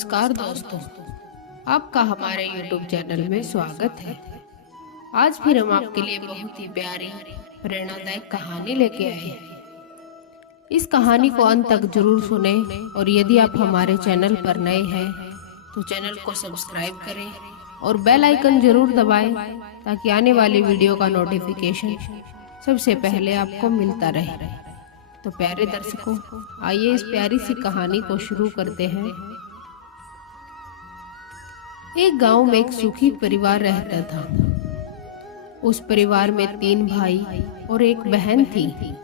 नमस्कार दोस्तों, आपका हमारे YouTube चैनल में स्वागत है। आज फिर हम आपके लिए बहुत ही प्यारी प्रेरणादायक कहानी लेके आए हैं। इस कहानी को अंत तक जरूर सुने और यदि आप हमारे चैनल पर नए हैं तो चैनल को सब्सक्राइब करें और बेल आइकन जरूर दबाएं ताकि आने वाली वीडियो का नोटिफिकेशन सबसे पहले आपको मिलता रहे। तो प्यारे दर्शकों, आइए इस प्यारी सी कहानी को शुरू करते हैं। एक गांव में एक सुखी परिवार रहता था। उस परिवार में 3 भाई और एक बहन थी।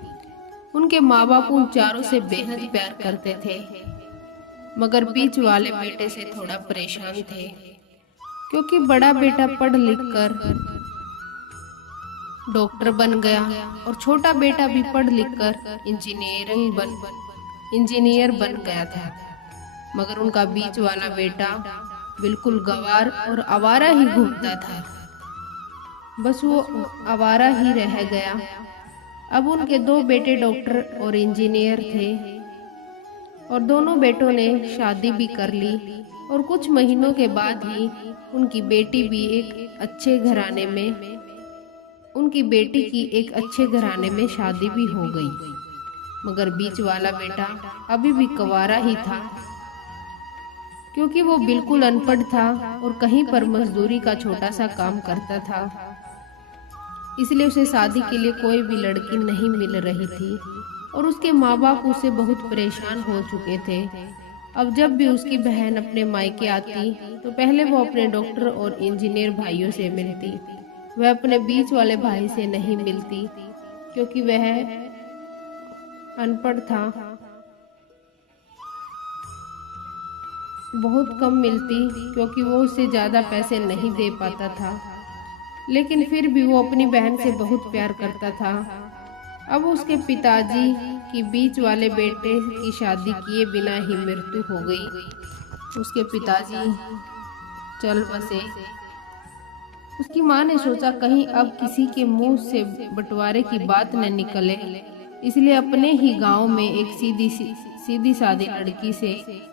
उनके माँ बाप उन चारों से बेहद प्यार करते थे, मगर बीच वाले बेटे से थोड़ा परेशान थे, क्योंकि बड़ा बेटा पढ़ लिख कर डॉक्टर बन गया और छोटा बेटा भी पढ़ लिख कर इंजीनियर बन गया था। मगर उनका बीच वाला बेटा बिल्कुल गंवार और आवारा ही घूमता था। बस वो आवारा ही रह गया। अब उनके 2 बेटे डॉक्टर और इंजीनियर थे और दोनों बेटों ने शादी भी कर ली और कुछ महीनों के बाद ही उनकी बेटी की एक अच्छे घराने में शादी भी हो गई। मगर बीच वाला बेटा अभी भी कंवारा ही था, क्योंकि वो बिल्कुल अनपढ़ था और कहीं पर मजदूरी का छोटा सा काम करता था। इसलिए उसे शादी के लिए कोई भी लड़की नहीं मिल रही थी और उसके माँ बाप उससे बहुत परेशान हो चुके थे। अब जब भी उसकी बहन अपने मायके आती तो पहले वो अपने डॉक्टर और इंजीनियर भाइयों से मिलती। वह अपने बीच वाले भाई से नहीं मिलती, क्योंकि वह अनपढ़ था। बहुत कम मिलती, क्योंकि वो उससे ज्यादा पैसे नहीं दे पाता था। लेकिन फिर भी वो अपनी बहन से बहुत प्यार करता था। अब उसके पिताजी की बीच वाले बेटे की शादी किए बिना ही मृत्यु हो गई। उसके पिताजी चल बसे। उसकी माँ ने सोचा कहीं अब किसी के मुंह से बंटवारे की बात न निकले, इसलिए अपने ही गांव में एक सीधी सादी लड़की से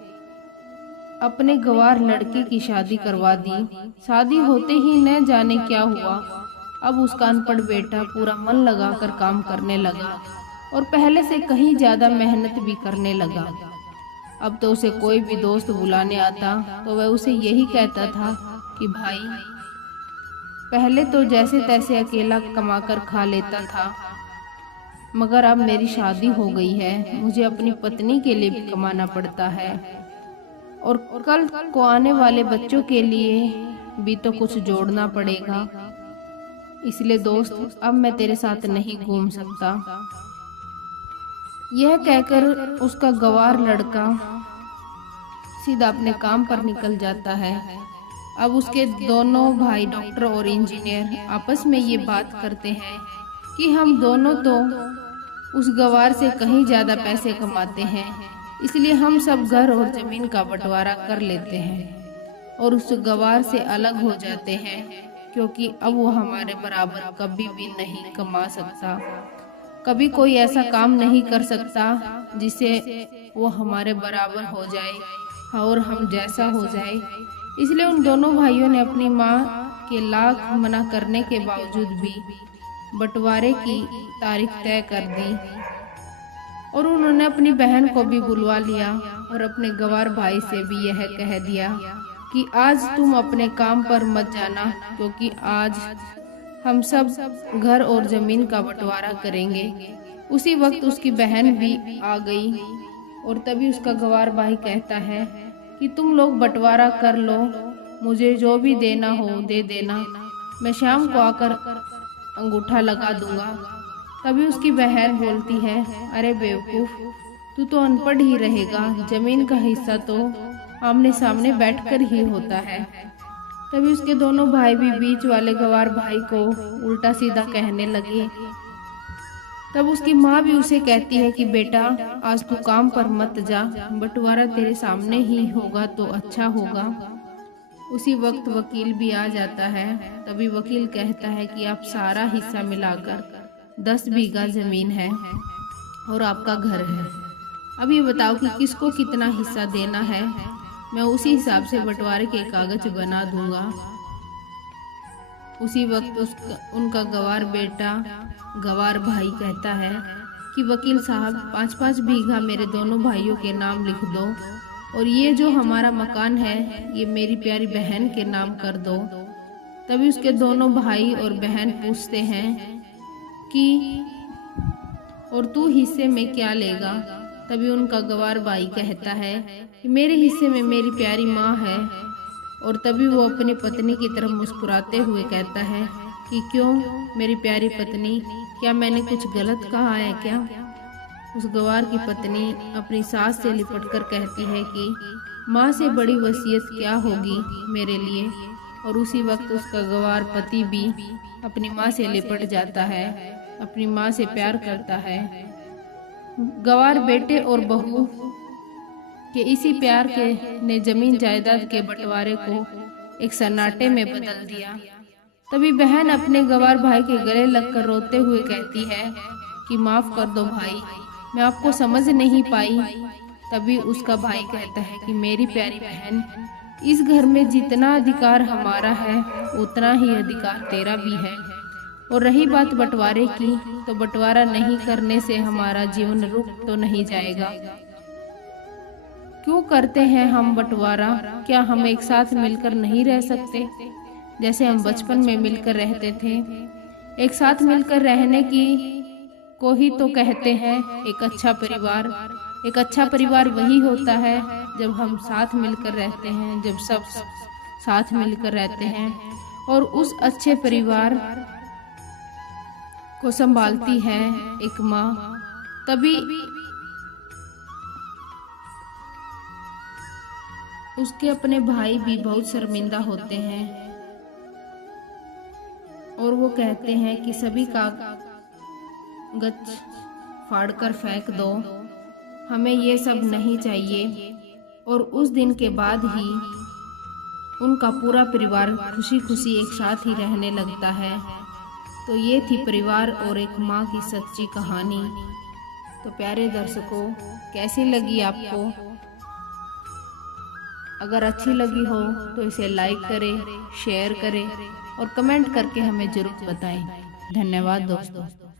अपने गंवार लड़के की शादी करवा दी। शादी होते ही न जाने क्या हुआ। अब उसका अनपढ़ बेटा पूरा मन लगाकर काम करने लगा और पहले से कहीं ज्यादा मेहनत भी करने लगा। अब तो उसे कोई भी दोस्त बुलाने आता तो वह उसे यही कहता था कि भाई, पहले तो जैसे तैसे अकेला कमाकर खा लेता था, मगर अब मेरी शादी हो गई है, मुझे अपनी पत्नी के लिए भी कमाना पड़ता है और कल को आने वाले बच्चों के लिए भी तो कुछ जोड़ना पड़ेगा। इसलिए दोस्त, अब मैं तेरे साथ नहीं घूम सकता। यह कहकर उसका गंवार लड़का सीधा अपने काम पर निकल जाता है। अब उसके दोनों भाई डॉक्टर और इंजीनियर आपस में ये बात करते हैं कि हम दोनों तो उस गंवार से कहीं ज्यादा पैसे कमाते हैं, इसलिए हम सब घर और जमीन का बंटवारा कर लेते हैं और उस गंवार से अलग हो जाते हैं, क्योंकि अब वो हमारे बराबर कभी भी नहीं कमा सकता। कभी कोई ऐसा काम नहीं कर सकता जिससे वो हमारे बराबर हो जाए और हम जैसा हो जाए। इसलिए उन दोनों भाइयों ने अपनी माँ के लाख मना करने के बावजूद भी बंटवारे की तारीख तय कर दी और उन्होंने अपनी बहन को भी बुलवा लिया और अपने गंवार भाई से भी यह कह दिया कि आज तुम अपने काम पर मत जाना, क्योंकि आज हम सब घर और जमीन का बंटवारा करेंगे। उसी वक्त उसकी बहन भी आ गई और तभी उसका गंवार भाई कहता है कि तुम लोग बंटवारा कर लो, मुझे जो भी देना हो दे देना, मैं शाम को आकर अंगूठा लगा दूंगा। तभी उसकी बहन बोलती है, अरे बेवकूफ, तू तो अनपढ़ ही रहेगा, जमीन का हिस्सा तो आमने सामने बैठकर ही होता है। तभी उसके दोनों भाई भी बीच वाले गंवार भाई को उल्टा सीधा कहने लगे। तब उसकी माँ भी उसे कहती है कि बेटा, आज तू काम पर मत जा, बंटवारा तेरे सामने ही होगा तो अच्छा होगा। उसी वक्त वकील भी आ जाता है। तभी वकील कहता है कि आप सारा हिस्सा मिलाकर 10 बीघा जमीन है और आपका घर है। अब ये बताओ कि किसको कितना हिस्सा देना है। मैं उसी हिसाब से बंटवारे के कागज बना दूंगा। उसी वक्त उनका गवार बेटा गवार भाई कहता है कि वकील साहब 5-5 बीघा मेरे दोनों भाइयों के नाम लिख दो और ये जो हमारा मकान है ये मेरी प्यारी बहन के नाम कर दो। तभी उसके दोनों भाई और बहन पूछते हैं कि और तू हिस्से में क्या लेगा। तभी उनका गवार भाई कहता है कि मेरे हिस्से में मेरी प्यारी माँ है। और तभी वो अपनी पत्नी की तरफ मुस्कुराते हुए कहता है कि क्यों मेरी प्यारी पत्नी, क्या मैंने कुछ गलत कहा है क्या। उस गवार की पत्नी अपनी सास से लिपटकर कहती है कि माँ से बड़ी वसीयत क्या होगी मेरे लिए। और उसी वक्त उसका गवार पति भी अपनी माँ से लिपट जाता है, अपनी माँ से प्यार करता है। गवार बेटे और बहू के इसी प्यार के ने जमीन जायदाद के बंटवारे को एक सन्नाटे में बदल दिया। तभी बहन अपने गवार भाई के गले लगकर रोते हुए कहती है कि माफ कर दो भाई, मैं आपको समझ नहीं पाई। तभी उसका भाई कहता है कि मेरी प्यारी बहन, इस घर में जितना अधिकार हमारा है उतना ही अधिकार तेरा भी है। और रही बात बंटवारे की, तो बंटवारा नहीं करने से हमारा जीवन रुक तो नहीं जाएगा। क्यों करते हैं हम बंटवारा? क्या हम एक साथ मिलकर नहीं रह सकते जैसे हम बचपन में मिलकर रहते थे? एक साथ मिलकर रहने की को ही तो कहते हैं एक अच्छा परिवार। एक अच्छा परिवार वही होता है जब हम साथ मिलकर रहते हैं, जब सब साथ मिलकर रहते हैं। और उस अच्छे परिवार को संभालती है एक माँ। तभी उसके अपने भाई भी बहुत शर्मिंदा होते हैं और वो कहते हैं कि सभी कागज फाड़कर फेंक दो, हमें ये सब नहीं चाहिए। और उस दिन के बाद ही उनका पूरा परिवार खुशी खुशी एक साथ ही रहने लगता है। तो ये थी परिवार और एक माँ की सच्ची कहानी। तो प्यारे दर्शकों, कैसी लगी आपको? अगर अच्छी लगी हो तो इसे लाइक करें, शेयर करें और कमेंट करके हमें जरूर बताएं। धन्यवाद दोस्तों।